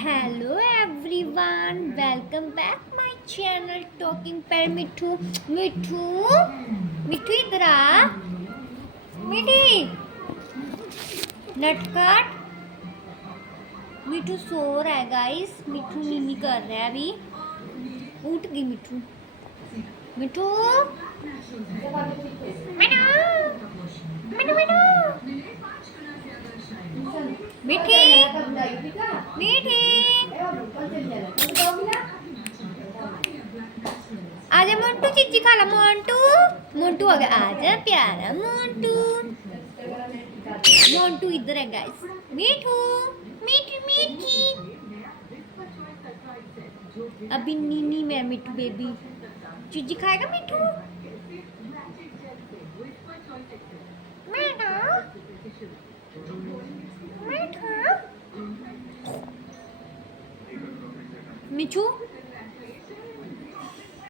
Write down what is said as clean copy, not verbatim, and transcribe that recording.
Hello everyone, welcome back my channel talking पर मिठू। मिठू मिठू इधर आ। मिठी नटखट। मिठू सो रहा है गाइस। मिठू नीनी कर रहा है अभी। उठ गई मिठू। मिठू मिठू मिठू मिठी मिठी आजा मोंटू, चीची खा ला मोंटू। मोंटू आ गया, आजा प्यारा मोंटू। मोंटू इधर है गाइस। मीठू मीठी मीठी। अभी नीनी में मिठू बेबी। चीची खाएगा मिठू। मिठू मिठू मिठू